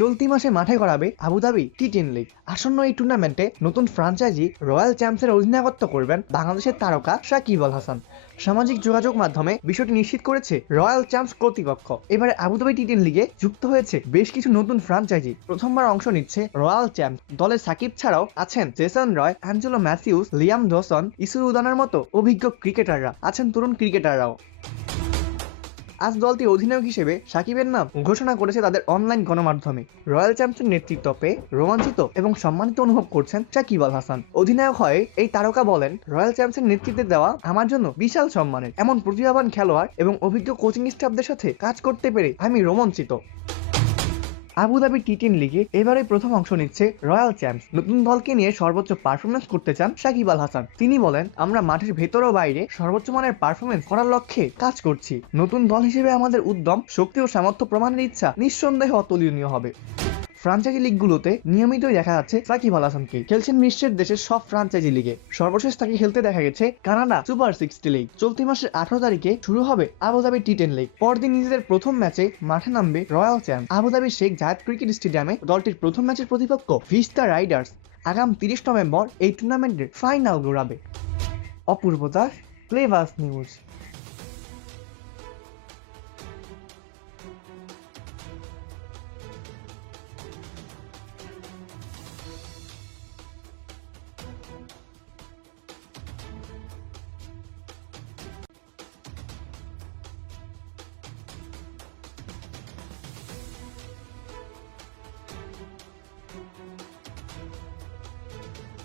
চলতি মাসে মাঠে গড়াবে আবুধাবি টি10 লিগ। আসন্ন এই টুর্নামেন্টে নতুন ফ্রাঞ্চাইজি রয়্যাল চ্যাম্পসের অধিনায়কত্ব করবেন বাংলাদেশের তারকা সাকিব আল হাসান। সামাজিক যোগাযোগ মাধ্যমে বিষয়টি নিশ্চিত করেছে রয়্যাল চ্যাম্পস কর্তৃপক্ষ। এবারে আবুধাবি টি10 লিগে যুক্ত হয়েছে বেশ কিছু নতুন ফ্রাঞ্চাইজি। প্রথমবার অংশ নিচ্ছে রয়্যাল চ্যাম্পস। দলে সাকিব ছাড়াও আছেন Jason Roy, Angelo Mathews, Liam Dawson, Isuru উদানের মতো অভিজ্ঞ ক্রিকেটাররা, আছেন তরুণ ক্রিকেটাররাও। আজ দলটি অধিনায়ক হিসেবে সাকিবের নাম ঘোষণা করেছে তাদের অনলাইন গণমাধ্যমে। রয়্যাল চ্যাম্পসের নেতৃত্ব পেয়ে রোমাঞ্চিত এবং সম্মানিত অনুভব করছেন সাকিব আল হাসান। অধিনায়ক হয়ে এই তারকা বলেন, রয়্যাল চ্যাম্পসের নেতৃত্বে দেওয়া আমার জন্য বিশাল সম্মানের। এমন প্রতিভাবান খেলোয়াড় এবং অভিজ্ঞ কোচিং স্টাফদের সাথে কাজ করতে পেরে আমি রোমাঞ্চিত। আবুধাবি টি10 লিগে এবারে প্রথম অংশ নিচ্ছে রয়্যাল চ্যাম্পস। নতুন দলকে নিয়ে সর্বোচ্চ পারফরমেন্স করতে চান সাকিব আল হাসান। তিনি বলেন, আমরা মাঠের ভেতর ও বাইরে সর্বোচ্চ মানের পারফরমেন্স করার লক্ষ্যে কাজ করছি। নতুন দল হিসেবে আমাদের উদ্যম, শক্তি ও সামর্থ্য প্রমাণের ইচ্ছা নিঃসন্দেহে অতুলনীয় হবে। ফ্রাঞ্চাইজি লিগগুলোতে নিয়মিতই দেখা যাচ্ছে সাকিব আল হাসানকে। খেলছেন বিশ্বের দেশের সব ফ্রাঞ্চাইজি লিগে। সর্বশেষ তাকে খেলতে দেখা গেছে কানাডা সুপার 60 লিগ। চলতি মাসের 18 তারিখে শুরু হবে আবুধাবি টি10 লিগ। পরদিন নিজেদের প্রথম ম্যাচে মাঠে নামবে রয়্যাল চ্যাম্পস। আবুধাবির শেখ জায়েদ ক্রিকেট স্টেডিয়ামে দলটির প্রথম ম্যাচের প্রতিপক্ষ ভিস্তা রাইডার্স। আগাম 30 নভেম্বর এই টুর্নামেন্টের ফাইনাল গড়াবে। অপূর্ব দাস, প্লেভাস নিউজ।